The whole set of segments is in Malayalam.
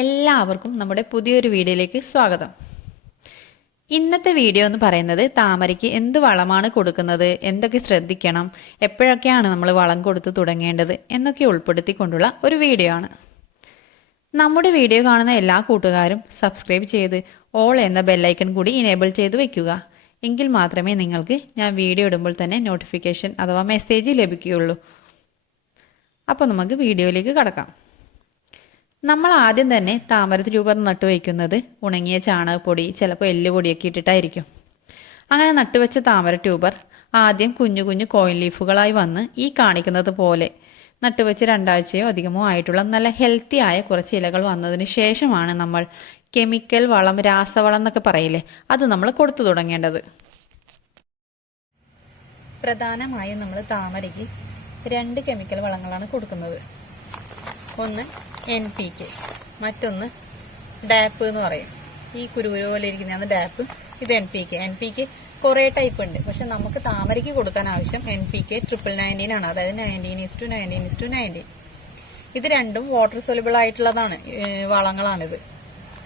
എല്ലാവർക്കും നമ്മുടെ പുതിയൊരു വീഡിയോയിലേക്ക് സ്വാഗതം. ഇന്നത്തെ വീഡിയോ എന്ന് പറയുന്നത് താമരയ്ക്ക് എന്ത് വളമാണ് കൊടുക്കുന്നത് എന്തൊക്കെ ശ്രദ്ധിക്കണം എപ്പോഴൊക്കെയാണ് നമ്മൾ വളം കൊടുത്ത് തുടങ്ങേണ്ടത് എന്നൊക്കെ ഉൾപ്പെടുത്തിക്കൊണ്ടുള്ള ഒരു വീഡിയോ ആണ്. നമ്മുടെ വീഡിയോ കാണുന്ന എല്ലാ കൂട്ടുകാരും സബ്സ്ക്രൈബ് ചെയ്ത് ഓൾ എന്ന ബെല്ലൈക്കൺ കൂടി ഇനേബിൾ ചെയ്ത് വെക്കുക. എങ്കിൽ മാത്രമേ നിങ്ങൾക്ക് ഞാൻ വീഡിയോ ഇടുമ്പോൾ തന്നെ നോട്ടിഫിക്കേഷൻ അഥവാ മെസ്സേജ് ലഭിക്കുകയുള്ളൂ. അപ്പോൾ നമുക്ക് വീഡിയോയിലേക്ക് കടക്കാം. നമ്മൾ ആദ്യം തന്നെ താമരത്തി രൂപം നട്ടു നട്ടുവയ്ക്കുന്നത് ഉണങ്ങിയ ചാണകപ്പൊടി ചിലപ്പോൾ എല്ലുപൊടിയൊക്കെ ഇട്ടിട്ടായിരിക്കും. അങ്ങനെ നട്ടുവെച്ച താമര ട്യൂബർ ആദ്യം കുഞ്ഞു കുഞ്ഞു കോയിൻ ലീഫുകളായി വന്ന് ഈ കാണിക്കുന്നത് പോലെ നട്ടുവെച്ച് രണ്ടാഴ്ചയോ അധികമോ ആയിട്ടുള്ള നല്ല ഹെൽത്തി ആയ കുറച്ച് ഇലകൾ വന്നതിന് ശേഷമാണ് നമ്മൾ കെമിക്കൽ വളം രാസവളം എന്നൊക്കെ പറയില്ലേ അത് നമ്മൾ കൊടുത്തു തുടങ്ങേണ്ടത്. പ്രധാനമായും നമ്മൾ താമരയ്ക്ക് രണ്ട് കെമിക്കൽ വളങ്ങളാണ് കൊടുക്കുന്നത്. ഒന്ന് എൻ പി കെ മറ്റൊന്ന് ഡാപ്പ് എന്ന് പറയും. ഈ കുരുകുരു പോലെ ഇരിക്കുന്നതാണ് ഡാപ്പ് ഇത് N P K N P K കുറേ ടൈപ്പ് ഉണ്ട്. പക്ഷെ നമുക്ക് താമരയ്ക്ക് കൊടുക്കാൻ ആവശ്യം N P K triple nineteen ആണ്. അതായത് nineteen is to nineteen is to nineteen ഇത് രണ്ടും വാട്ടർ സൊലബിൾ ആയിട്ടുള്ളതാണ് വളങ്ങളാണിത്.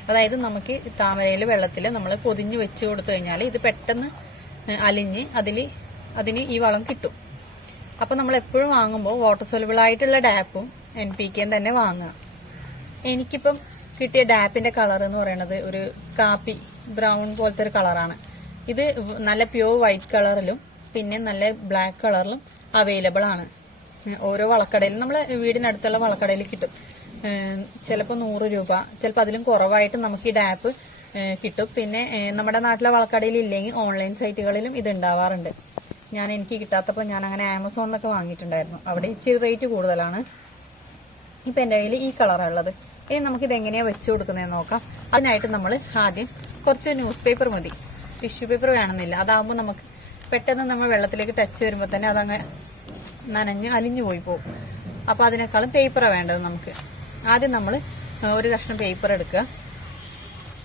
അതായത് നമുക്ക് താമരയിൽ വെള്ളത്തിൽ നമ്മൾ പൊതിഞ്ഞ് വെച്ച് കൊടുത്തു കഴിഞ്ഞാൽ ഇത് പെട്ടെന്ന് അലിഞ്ഞ് അതിൽ അതിന് ഈ വളം കിട്ടും. അപ്പൊ നമ്മൾ എപ്പോഴും വാങ്ങുമ്പോൾ വാട്ടർ സൊലബിൾ ആയിട്ടുള്ള ഡാപ്പും എൻ പി കെയും തന്നെ വാങ്ങാം എനിക്കിപ്പം കിട്ടിയ ഡാപ്പിന്റെ കളർ എന്ന് പറയുന്നത് ഒരു കാപ്പി ബ്രൗൺ പോലത്തെ ഒരു കളറാണ്. ഇത് നല്ല പ്യൂർ വൈറ്റ് കളറിലും പിന്നെ നല്ല ബ്ലാക്ക് കളറിലും അവൈലബിൾ ആണ്. ഓരോ വളക്കടയിലും നമ്മൾ വീടിനടുത്തുള്ള വളക്കടയിൽ കിട്ടും. ചിലപ്പോൾ നൂറ് രൂപ ചിലപ്പോൾ അതിലും കുറവായിട്ട് നമുക്ക് ഈ ഡാപ്പ് കിട്ടും. പിന്നെ നമ്മുടെ നാട്ടിലെ വളക്കടയിൽ ഇല്ലെങ്കിൽ ഓൺലൈൻ സൈറ്റുകളിലും ഇത് ഉണ്ടാവാറുണ്ട്. ഞാൻ എനിക്ക് കിട്ടാത്തപ്പോൾ ഞാൻ അങ്ങനെ ആമസോണിലൊക്കെ വാങ്ങിയിട്ടുണ്ടായിരുന്നു. അവിടെ ഇച്ചിരി റേറ്റ് കൂടുതലാണ്. ഇപ്പൊ എന്റെ കയ്യിൽ ഈ കളറാണ് ഉള്ളത്. ഇനി ഇത് എങ്ങനെയാ വെച്ച് കൊടുക്കുന്നതെന്ന് നോക്കാം. അതിനായിട്ട് നമ്മൾ ആദ്യം കുറച്ച് ന്യൂസ് പേപ്പർ മതി. ടിഷ്യൂ പേപ്പർ വേണമെന്നില്ല. അതാകുമ്പോൾ നമുക്ക് പെട്ടെന്ന് നമ്മൾ വെള്ളത്തിലേക്ക് ടച്ച് വരുമ്പോൾ തന്നെ അതങ്ങ് നനഞ്ഞ് അലിഞ്ഞു പോയി പോകും. അപ്പോൾ അതിനേക്കാളും പേപ്പറാണ് വേണ്ടത് നമുക്ക്. ആദ്യം നമ്മൾ ഒരു കഷ്ണം പേപ്പർ എടുക്കുക.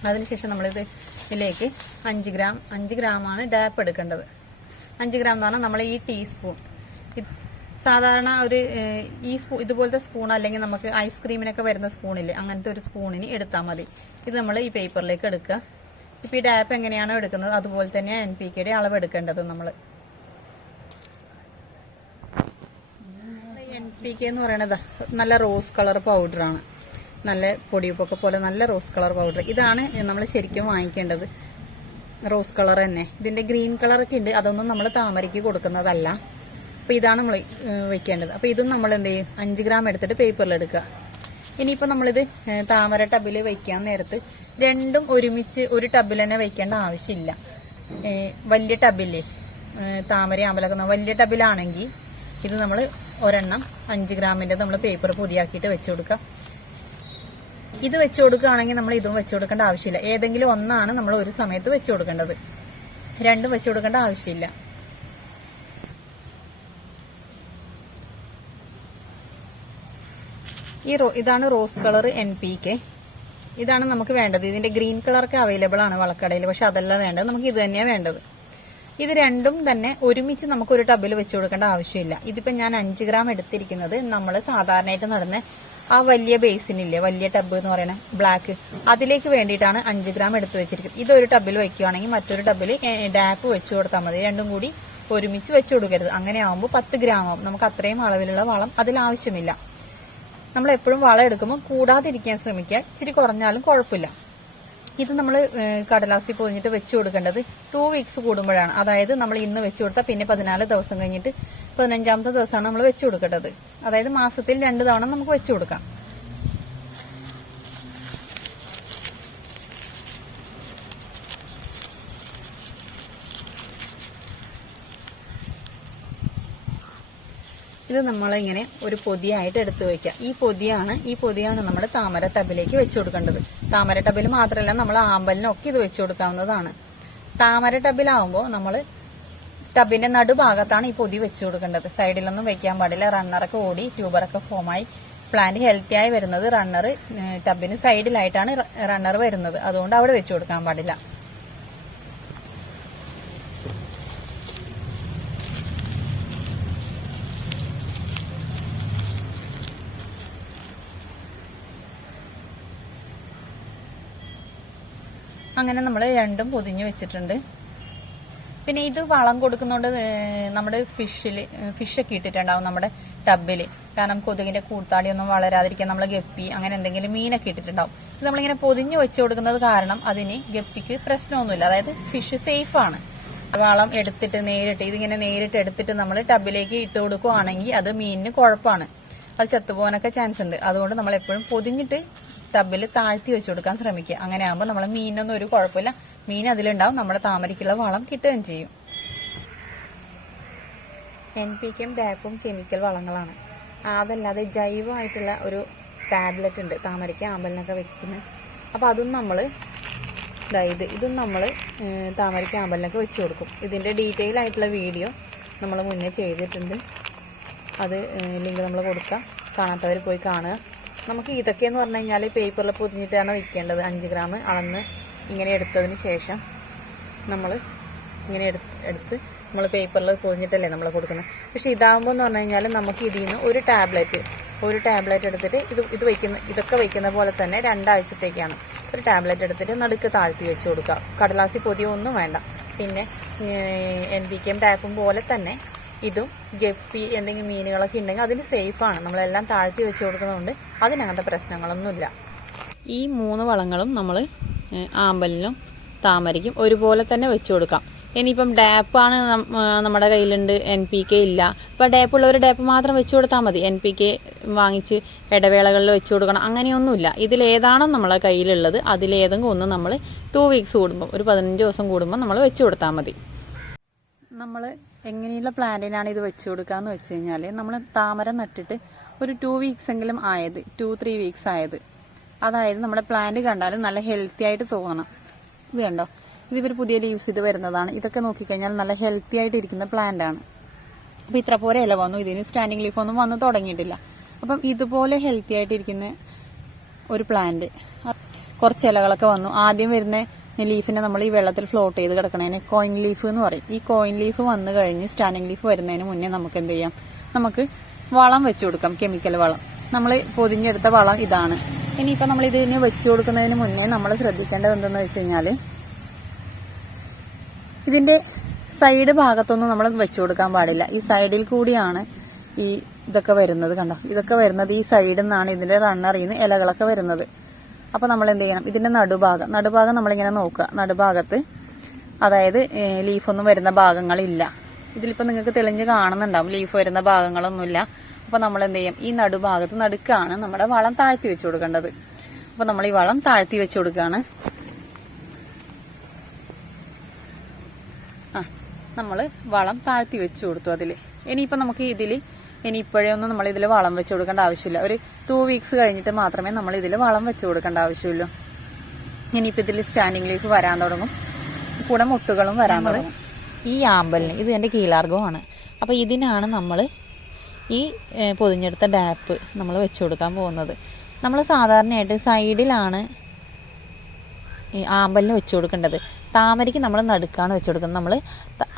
അതിനുശേഷം നമ്മളിത് ഇതിലേക്ക് അഞ്ച് ഗ്രാം അഞ്ച് ഗ്രാമാണ് ഡാപ്പ് എടുക്കേണ്ടത്. അഞ്ച് ഗ്രാം എന്ന് പറഞ്ഞാൽ നമ്മൾ ഈ ടീസ്പൂൺ സാധാരണ ഒരു ഈ സ്പൂ ഇതുപോലത്തെ സ്പൂൺ അല്ലെങ്കിൽ നമുക്ക് ഐസ്ക്രീമിനൊക്കെ വരുന്ന സ്പൂണില്ലേ അങ്ങനത്തെ ഒരു സ്പൂണിന് എടുത്താൽ മതി. ഇത് നമ്മൾ ഈ പേപ്പറിലേക്ക് എടുക്കുക. ഇപ്പം ഈ ഡാപ്പ് എങ്ങനെയാണോ എടുക്കുന്നത് അതുപോലെ തന്നെ എൻ പി കെയുടെ അളവ് എടുക്കേണ്ടത് നമ്മൾ എൻ പി കെ എന്ന് പറയണത് നല്ല റോസ് കളർ പൗഡറാണ് നല്ല പൊടിയുപ്പൊക്കെ പോലെ നല്ല റോസ് കളർ പൗഡർ. ഇതാണ് നമ്മൾ ശരിക്കും വാങ്ങിക്കേണ്ടത്. റോസ് കളർ തന്നെ. ഇതിന്റെ ഗ്രീൻ കളറൊക്കെ ഉണ്ട് അതൊന്നും നമ്മൾ താമരയ്ക്ക് കൊടുക്കുന്നതല്ല. അപ്പൊ ഇതാണ് നമ്മൾ വെക്കേണ്ടത്. അപ്പൊ ഇതും നമ്മൾ എന്ത് ചെയ്യും? അഞ്ച് ഗ്രാം എടുത്തിട്ട് പേപ്പറിൽ എടുക്കുക. ഇനിയിപ്പോൾ നമ്മളിത് താമര ടബിൽ വെക്കാൻ നേരത്ത് രണ്ടും ഒരുമിച്ച് ഒരു ടബിൽ തന്നെ വെക്കേണ്ട ആവശ്യമില്ല. വലിയ ടബില്ലേ? താമര അമ്പലക്കുന്ന വലിയ ടബിലാണെങ്കിൽ ഇത് നമ്മൾ ഒരെണ്ണം അഞ്ച് ഗ്രാമിന്റെ നമ്മൾ പേപ്പർ പൊതിയാക്കിയിട്ട് വെച്ചു കൊടുക്കുക. ഇത് വെച്ചു കൊടുക്കുകയാണെങ്കിൽ നമ്മൾ ഇതും വെച്ചു കൊടുക്കേണ്ട ആവശ്യമില്ല. ഏതെങ്കിലും ഒന്നാണ് നമ്മൾ ഒരു സമയത്ത് വെച്ചു കൊടുക്കേണ്ടത്. രണ്ടും വെച്ചു കൊടുക്കേണ്ട ആവശ്യമില്ല. ഈ ഇതാണ് rose colour N P K ഇതാണ് നമുക്ക് വേണ്ടത്. ഇതിന്റെ ഗ്രീൻ കളറൊക്കെ അവൈലബിൾ ആണ് വളക്കടയിൽ പക്ഷെ അതല്ല വേണ്ടത്. നമുക്ക് ഇത് തന്നെയാണ് വേണ്ടത്. ഇത് രണ്ടും തന്നെ ഒരുമിച്ച് നമുക്ക് ഒരു ടബിൽ വെച്ച് കൊടുക്കേണ്ട ആവശ്യമില്ല. ഇതിപ്പോ ഞാൻ അഞ്ച് ഗ്രാം എടുത്തിരിക്കുന്നത് നമ്മൾ സാധാരണയായിട്ട് നടന്ന ആ വലിയ ബേസിനില്ലേ വലിയ ടബ് എന്ന് പറയുന്ന ബ്ലാക്ക് അതിലേക്ക് വേണ്ടിയിട്ടാണ് അഞ്ച് ഗ്രാം എടുത്തു വെച്ചിരിക്കുന്നത്. ഇതൊരു ടബിൽ വെക്കുകയാണെങ്കിൽ മറ്റൊരു ടബിൽ ഡാപ്പ് വെച്ചു കൊടുത്താൽ മതി. രണ്ടും കൂടി ഒരുമിച്ച് വെച്ചു കൊടുക്കരുത്. അങ്ങനെ ആവുമ്പോൾ പത്ത് ഗ്രാം ആവും. നമുക്ക് അത്രയും അളവിലുള്ള വളം അതിൽ ആവശ്യമില്ല. നമ്മൾ എപ്പോഴും വളം എടുക്കുമ്പോൾ കൂടാതിരിക്കാൻ ശ്രമിക്കുക. ഇച്ചിരി കുറഞ്ഞാലും കുഴപ്പമില്ല. ഇത് നമ്മൾ കടലാസി പൊതിഞ്ഞിട്ട് വെച്ചു കൊടുക്കേണ്ടത് ടു വീക്സ് കൂടുമ്പോഴാണ്. അതായത് നമ്മൾ ഇന്ന് വെച്ചു കൊടുത്താൽ പിന്നെ പതിനാല് ദിവസം കഴിഞ്ഞിട്ട് പതിനഞ്ചാമത്തെ ദിവസമാണ് നമ്മൾ വെച്ചു കൊടുക്കേണ്ടത്. അതായത് മാസത്തിൽ രണ്ട് തവണ നമുക്ക് വെച്ചു കൊടുക്കാം. നമ്മളിങ്ങനെ ഒരു പൊതിയായിട്ട് എടുത്തു വെക്കാം ഈ പൊതിയാണ് ഈ പൊതിയാണ് നമ്മുടെ താമര ടബിലേക്ക് വെച്ചു കൊടുക്കേണ്ടത്. താമര ടബിൽ മാത്രമല്ല നമ്മൾ ആമ്പലിനൊക്കെ ഇത് വെച്ചു കൊടുക്കാവുന്നതാണ്. താമര ടബിലാവുമ്പോൾ നമ്മൾ ടബിന്റെ നടുഭാഗത്താണ് ഈ പൊതി വെച്ചു കൊടുക്കേണ്ടത്. സൈഡിലൊന്നും വെക്കാൻ പാടില്ല. റണ്ണറൊക്കെ ഓടി ട്യൂബറൊക്കെ ഫോമായി പ്ലാന്റ് ഹെൽത്തി ആയി വരുന്നത് റണ്ണർ ടബിന് സൈഡിലായിട്ടാണ് റണ്ണർ വരുന്നത്. അതുകൊണ്ട് അവിടെ വെച്ചു കൊടുക്കാൻ പാടില്ല. അങ്ങനെ നമ്മൾ രണ്ടും പൊതിഞ്ഞ് വെച്ചിട്ടുണ്ട്. പിന്നെ ഇത് വളം കൊടുക്കുന്നതുകൊണ്ട് നമ്മുടെ ഫിഷിൽ ഫിഷൊക്കെ ഇട്ടിട്ടുണ്ടാവും നമ്മുടെ ടബിൽ കാരണം കൊതുകിന്റെ കൂത്താടിയൊന്നും വളരാതിരിക്കാൻ നമ്മൾ ഗപ്പി അങ്ങനെ എന്തെങ്കിലും മീനൊക്കെ ഇട്ടിട്ടുണ്ടാവും. ഇത് നമ്മളിങ്ങനെ പൊതിഞ്ഞ് വെച്ച് കൊടുക്കുന്നത് കാരണം അതിന് ഗപ്പിക്ക് പ്രശ്നമൊന്നുമില്ല. അതായത് ഫിഷ് സേഫ് ആണ് വളം എടുത്തിട്ട് നേരിട്ട് ഇതിങ്ങനെ നേരിട്ട് എടുത്തിട്ട് നമ്മൾ ടബിലേക്ക് ഇട്ട് കൊടുക്കുവാണെങ്കിൽ അത് മീനിന് കുഴപ്പമാണ്. അത് ചത്തുപോകാനൊക്കെ ചാൻസ് ഉണ്ട് അതുകൊണ്ട് നമ്മൾ എപ്പോഴും പൊതിഞ്ഞിട്ട് ടബിൽ താഴ്ത്തി വെച്ച് കൊടുക്കാൻ ശ്രമിക്കുക. അങ്ങനെ ആകുമ്പോൾ നമ്മളെ മീനൊന്നും ഒരു കുഴപ്പമില്ല. മീൻ അതിലുണ്ടാവും നമ്മുടെ താമരയ്ക്കുള്ള വളം കിട്ടുകയും ചെയ്യും. എൻ പി കെയും ഡാപ്പും കെമിക്കൽ വളങ്ങളാണ്. അതല്ലാതെ ജൈവമായിട്ടുള്ള ഒരു ടാബ്ലറ്റ് ഉണ്ട്. താമരയ്ക്ക് ആമ്പലിനൊക്കെ വെക്കുന്നത് അപ്പോൾ അതും നമ്മൾ ഇത് ഇതും നമ്മൾ താമരയ്ക്ക് ആമ്പലിനൊക്കെ വെച്ച് കൊടുക്കും. ഇതിന്റെ ഡീറ്റെയിൽ ആയിട്ടുള്ള വീഡിയോ നമ്മൾ മുന്നേ ചെയ്തിട്ടുണ്ട്. അത് ലിങ്ക് നമ്മൾ കൊടുക്കാം. കാണാത്തവർ പോയി കാണുക. നമുക്ക് ഇതൊക്കെയെന്ന് പറഞ്ഞു കഴിഞ്ഞാൽ പേപ്പറിൽ പൊതിഞ്ഞിട്ടാണ് വയ്ക്കേണ്ടത് അഞ്ച് ഗ്രാം അളന്ന് ഇങ്ങനെ എടുത്തതിന് ശേഷം നമ്മൾ ഇങ്ങനെ എടുത്ത് എടുത്ത് നമ്മൾ പേപ്പറിൽ പൊതിഞ്ഞിട്ടല്ലേ നമ്മൾ കൊടുക്കുന്നത് പക്ഷേ ഇതാകുമ്പോൾ എന്ന് പറഞ്ഞു കഴിഞ്ഞാൽ നമുക്ക് ഇതിൽ നിന്ന് ഒരു ടാബ്ലറ്റ് ഒരു ടാബ്ലറ്റ് എടുത്തിട്ട് ഇത് ഇത് വയ്ക്കുന്ന ഇതൊക്കെ വയ്ക്കുന്ന പോലെ തന്നെ രണ്ടാഴ്ചത്തേക്കാണ്. ഒരു ടാബ്ലറ്റ് എടുത്തിട്ട് നടുക്ക് താഴ്ത്തി വെച്ച് കൊടുക്കുക. കടലാസി പൊതിയോ ഒന്നും വേണ്ട. പിന്നെ എൻ ബി കെയും ടാപ്പും പോലെ തന്നെ ഇതും ഗപ്പി എന്തെങ്കിലും മീനുകളൊക്കെ ഉണ്ടെങ്കിൽ അതിന് സേഫാണ് നമ്മളെല്ലാം താഴ്ത്തി വെച്ച് കൊടുക്കുന്നതുകൊണ്ട് അതിനങ്ങനത്തെ പ്രശ്നങ്ങളൊന്നുമില്ല. ഈ മൂന്ന് വളങ്ങളും നമ്മൾ ആമ്പലിനും താമരയ്ക്കും ഒരുപോലെ തന്നെ വെച്ച് കൊടുക്കാം. ഇനിയിപ്പം ഡാപ്പാണ് നമ്മുടെ കയ്യിലുണ്ട് എൻ പി കെ ഇല്ല. ഇപ്പം ഡാപ്പ് ഉള്ളവർ ഡാപ്പ് മാത്രം വെച്ച് കൊടുത്താൽ മതി. എൻ പി കെ വാങ്ങിച്ച് ഇടവേളകളിൽ വെച്ച് കൊടുക്കണം. അങ്ങനെയൊന്നുമില്ല. ഇതിലേതാണോ നമ്മളെ കയ്യിലുള്ളത് അതിലേതെങ്കിലും ഒന്ന് നമ്മൾ ടു വീക്സ് കൂടുമ്പോൾ ഒരു പതിനഞ്ച് ദിവസം കൂടുമ്പോൾ നമ്മൾ വെച്ച് കൊടുത്താൽ മതി. നമ്മൾ എങ്ങനെയുള്ള പ്ലാന്റിനാണ് ഇത് വെച്ച് കൊടുക്കാന്ന് വെച്ച് കഴിഞ്ഞാൽ നമ്മൾ താമര നട്ടിട്ട് ഒരു ടു വീക്സ് എങ്കിലും ആയത് ടു ത്രീ വീക്സ് ആയത്. അതായത് നമ്മുടെ പ്ലാന്റ് കണ്ടാൽ നല്ല ഹെൽത്തി ആയിട്ട് തോന്നണം. ഇത് കണ്ടോ? ഇത് ഇവർ പുതിയ ലീവ്സ് ഇത് വരുന്നതാണ്. ഇതൊക്കെ നോക്കിക്കഴിഞ്ഞാൽ നല്ല ഹെൽത്തി ആയിട്ട് ഇരിക്കുന്ന പ്ലാന്റ് ആണ്. അപ്പോൾ ഇത്ര പോലെ ഇല വന്നു. ഇതിന് സ്റ്റാൻഡിങ് ലീഫ് ഒന്നും വന്ന് തുടങ്ങിയിട്ടില്ല. അപ്പം ഇതുപോലെ ഹെൽത്തി ആയിട്ടിരിക്കുന്ന ഒരു പ്ലാന്റ് കുറച്ച് ഇലകളൊക്കെ വന്നു. ആദ്യം വരുന്ന ലീഫിനെ നമ്മൾ ഈ വെള്ളത്തിൽ ഫ്ലോട്ട് ചെയ്ത് കിടക്കണതിന് കോയിൻ ലീഫ് എന്ന് പറയും. ഈ കോയിൻ ലീഫ് വന്നു കഴിഞ്ഞ് സ്റ്റാൻഡിങ് ലീഫ് വരുന്നതിന് മുന്നേ നമുക്ക് എന്ത് ചെയ്യാം? നമുക്ക് വളം വെച്ചു കൊടുക്കാം കെമിക്കൽ വളം. നമ്മൾ പൊതിഞ്ഞെടുത്ത വളം ഇതാണ്. ഇനിയിപ്പോൾ നമ്മൾ ഇതിന് വെച്ചു കൊടുക്കുന്നതിന് മുന്നേ നമ്മൾ ശ്രദ്ധിക്കേണ്ടത് എന്തെന്ന് വെച്ച് കഴിഞ്ഞാൽ ഇതിന്റെ സൈഡ് ഭാഗത്തൊന്നും നമ്മൾ വെച്ചു കൊടുക്കാൻ പാടില്ല. ഈ സൈഡിൽ കൂടിയാണ് ഈ ഇതൊക്കെ വരുന്നത് കണ്ടോ? ഇതൊക്കെ വരുന്നത് ഈ സൈഡിൽ നിന്നാണ് ഇതിന്റെ റണ്ണറിയുന്ന ഇലകളൊക്കെ വരുന്നത്. അപ്പൊ നമ്മൾ എന്ത് ചെയ്യണം ഇതിന്റെ നടുഭാഗം. നടുഭാഗം നമ്മളിങ്ങനെ നോക്കുക. നടുഭാഗത്ത് അതായത് ലീഫൊന്നും വരുന്ന ഭാഗങ്ങളില്ല. ഇതിലിപ്പോ നിങ്ങൾക്ക് തെളിഞ്ഞ് കാണുന്നുണ്ടാവും. ലീഫ് വരുന്ന ഭാഗങ്ങളൊന്നുമില്ല. അപ്പോൾ നമ്മൾ എന്ത് ചെയ്യും ഈ നടുഭാഗത്ത് നടുക്കാണ് നമ്മുടെ വളം താഴ്ത്തി വെച്ചു കൊടുക്കേണ്ടത്. അപ്പൊ നമ്മൾ ഈ വളം താഴ്ത്തി വെച്ചു കൊടുക്കുകയാണ്. ആ നമ്മൾ വളം താഴ്ത്തി വെച്ചു കൊടുത്തു അതിൽ ഇനിയിപ്പോൾ നമുക്ക് ഇതിൽ ഇനി ഇപ്പോഴേ ഒന്നും നമ്മൾ ഇതിൽ വളം വെച്ച് കൊടുക്കേണ്ട ആവശ്യമില്ല. ഒരു ടു വീക്സ് കഴിഞ്ഞിട്ട് മാത്രമേ നമ്മൾ ഇതിൽ വളം വെച്ച് കൊടുക്കേണ്ട ആവശ്യമുള്ളൂ. ഇനിയിപ്പോൾ ഇതിൽ സ്റ്റാൻഡിങ്ങിലേക്ക് ലീഫ് വരാൻ തുടങ്ങും. കൂടെ മുട്ടുകളും വരാൻ തുടങ്ങും. ഈ ആമ്പലിന് ഇത് എന്റെ കീലാർഗമാണ് അപ്പോൾ ഇതിനാണ് നമ്മൾ ഈ പൊതിഞ്ഞെടുത്ത ഡാപ്പ് നമ്മൾ വെച്ച് കൊടുക്കാൻ പോകുന്നത്. നമ്മൾ സാധാരണയായിട്ട് സൈഡിലാണ് ഈ ആമ്പലിന് വെച്ച് കൊടുക്കേണ്ടത്. താമരയ്ക്ക് നമ്മൾ നടുക്കാണ് വെച്ച് കൊടുക്കുന്നത്. നമ്മൾ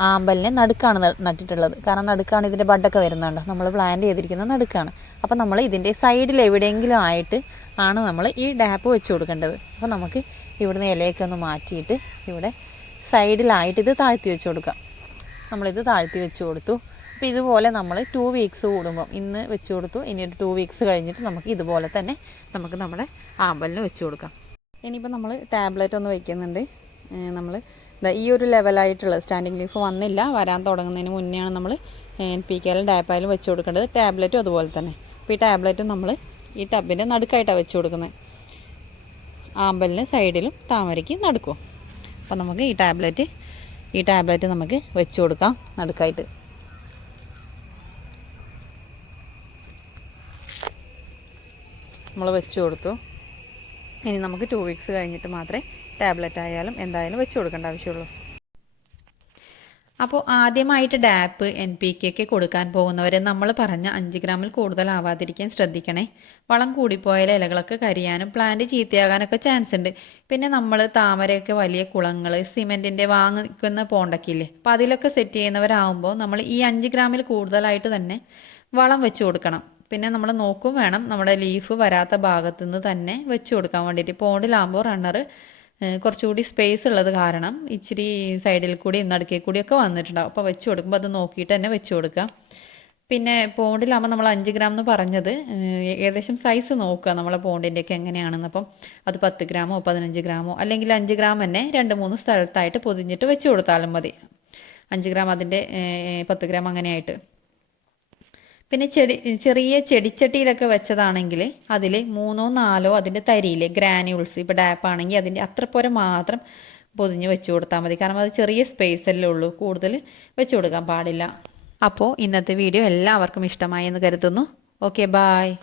ആമ്പലിനെ നടുക്കാണ് നട്ടിട്ടുള്ളത്. കാരണം നടുക്കാണ് ഇതിന്റെ ബഡൊക്കെ വരുന്നുണ്ട് നമ്മൾ പ്ലാന്റ് ചെയ്തിരിക്കുന്നത് നടുക്കാണ്. അപ്പം നമ്മൾ ഇതിന്റെ സൈഡിൽ എവിടെയെങ്കിലും ആയിട്ട് ആണ് നമ്മൾ ഈ ഡാപ്പ് വെച്ച് കൊടുക്കേണ്ടത്. അപ്പോൾ നമുക്ക് ഇവിടുന്ന് ഇലയൊക്കെ ഒന്ന് മാറ്റിയിട്ട് ഇവിടെ സൈഡിലായിട്ട് ഇത് താഴ്ത്തി വെച്ച് കൊടുക്കാം. നമ്മളിത് താഴ്ത്തി വെച്ച് കൊടുത്തു. അപ്പോൾ ഇതുപോലെ നമ്മൾ ടു വീക്സ് കൂടുമ്പം ഇന്ന് വെച്ച് കൊടുത്തു. ഇനി ഒരു ടു വീക്സ് കഴിഞ്ഞിട്ട് നമുക്ക് ഇതുപോലെ തന്നെ നമുക്ക് നമ്മുടെ ആമ്പലിന് വെച്ച് കൊടുക്കാം. ഇനിയിപ്പോൾ നമ്മൾ ടാബ്ലറ്റ് ഒന്ന് വയ്ക്കുന്നുണ്ട് നമ്മൾ ഈ ഒരു ലെവലായിട്ടുള്ള സ്റ്റാൻഡിങ് ലീഫ് വന്നില്ല. വരാൻ തുടങ്ങുന്നതിന് മുന്നെയാണ് നമ്മൾ എൻ പി കെയിലും ഡാപ്പായാലും വെച്ച് കൊടുക്കേണ്ടത്. ടാബ്ലറ്റും അതുപോലെ തന്നെ. അപ്പോൾ ഈ ടാബ്ലറ്റ് നമ്മൾ ഈ ടബിന്റെ നടുക്കായിട്ടാണ് വെച്ച് കൊടുക്കുന്നത്. ആമ്പലിന് സൈഡിലും താമരയ്ക്ക് നടുക്കും. അപ്പോൾ നമുക്ക് ഈ ടാബ്ലറ്റ് ഈ ടാബ്ലറ്റ് നമുക്ക് വെച്ച് കൊടുക്കാം നടുക്കായിട്ട്. നമ്മൾ വെച്ച് കൊടുത്തു. ഇനി നമുക്ക് ടു വീക്സ് കഴിഞ്ഞിട്ട് മാത്രമേ ടാബ്ലറ്റ് ആയാലും എന്തായാലും വെച്ച് കൊടുക്കേണ്ട ആവശ്യമുള്ളൂ. അപ്പോൾ ആദ്യമായിട്ട് ഡാപ്പ് എൻ പി കെ ഒക്കെ കൊടുക്കാൻ പോകുന്നവരെ നമ്മൾ പറഞ്ഞ അഞ്ച് ഗ്രാമിൽ കൂടുതലാവാതിരിക്കാൻ ശ്രദ്ധിക്കണേ. വളം കൂടിപ്പോയാൽ ഇലകളൊക്കെ കരിയാനും പ്ലാന്റ് ചീത്തയാകാനൊക്കെ ചാൻസ് ഉണ്ട്. പിന്നെ നമ്മൾ താമരയൊക്കെ വലിയ കുളങ്ങൾ സിമെന്റിന്റെ വാങ്ങിക്കുന്ന പോണ്ടൊക്കെ ഇല്ലേ അപ്പോൾ അതിലൊക്കെ സെറ്റ് ചെയ്യുന്നവരാകുമ്പോൾ നമ്മൾ ഈ അഞ്ച് ഗ്രാമിൽ കൂടുതലായിട്ട് തന്നെ വളം വെച്ച് കൊടുക്കണം. പിന്നെ നമ്മൾ നോക്കും വേണം നമ്മുടെ ലീഫ് വരാത്ത ഭാഗത്തു നിന്ന് തന്നെ വെച്ച് കൊടുക്കാൻ വേണ്ടിയിട്ട്. പോണ്ടിലാകുമ്പോൾ റണ്ണർ കുറച്ചുകൂടി സ്പേസ് ഉള്ളത് കാരണം ഇച്ചിരി സൈഡിൽ കൂടി നടുക്കിൽ കൂടിയൊക്കെ വന്നിട്ടുണ്ടാവും. അപ്പോൾ വെച്ച് കൊടുക്കുമ്പോൾ അത് നോക്കിയിട്ട് തന്നെ വെച്ച് കൊടുക്കുക പിന്നെ പോണ്ടിലാകുമ്പോൾ നമ്മൾ അഞ്ച് ഗ്രാം എന്ന് പറഞ്ഞത് ഏകദേശം സൈസ് നോക്കുക നമ്മളെ പോണ്ടിന്റെയൊക്കെ എങ്ങനെയാണെന്ന്. അപ്പം അത് പത്ത് ഗ്രാമോ പതിനഞ്ച് ഗ്രാമോ അല്ലെങ്കിൽ അഞ്ച് ഗ്രാം തന്നെ രണ്ട് മൂന്ന് സ്ഥലത്തായിട്ട് പൊതിഞ്ഞിട്ട് വെച്ച് കൊടുത്താലും മതി. അഞ്ച് ഗ്രാം അതിന്റെ പത്ത് ഗ്രാം അങ്ങനെയായിട്ട്. പിന്നെ ചെടി ചെറിയ ചെടിച്ചട്ടിയിലൊക്കെ വെച്ചതാണെങ്കിൽ അതിൽ മൂന്നോ നാലോ അതിന്റെ തരിയിൽ ഗ്രാനുൾസ് ഇപ്പോൾ ഡാപ്പ് അതിന്റെ അത്ര പോരെ മാത്രം പൊതിഞ്ഞ് വെച്ച് കൊടുത്താൽ മതി. കാരണം അത് ചെറിയ സ്പേസ് അല്ലേ ഉള്ളൂ. കൂടുതൽ വെച്ച് കൊടുക്കാൻ പാടില്ല. അപ്പോൾ ഇന്നത്തെ വീഡിയോ എല്ലാവർക്കും ഇഷ്ടമായി എന്ന് കരുതുന്നു. Okay bye